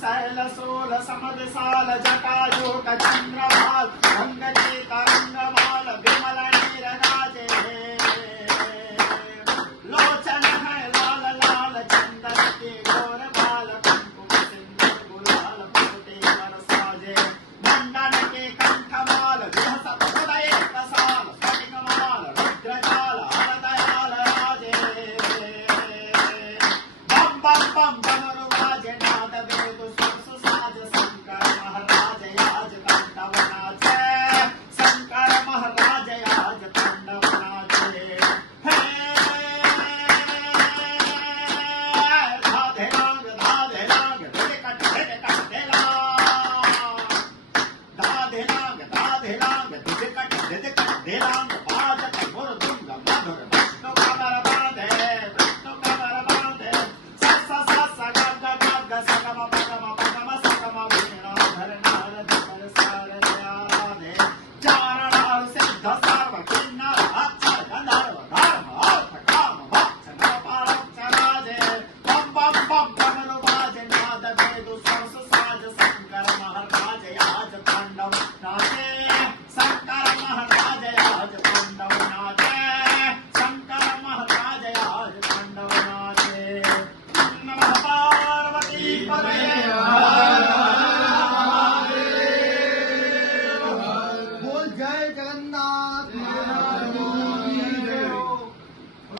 cell soul समविशाल जटाजूट चंद्रभाल अंगची तरंगमाल विमल नीरगाजे लोचन है लाल लाल चंदन के गोर बाल कुंकुम सिंदूर गुलाल मुकुटे बरसाजे मंडन के कंठमाल विहसत उदय कसाल स्फटिकमाल रुद्रजाल हरदयाल राजे बम बम बम डमरू वाजे नाद वेद सुर साज शंकर महाराज याज तांडवनाचे शंकर महाराज याज तांडवनाचे हे धाधे लांग धिकट धिकट लांग बाजत मुरदुंग मधुर विष्णु कमर बांधे सा सा सा सा ग ग ग ग स ग म प ग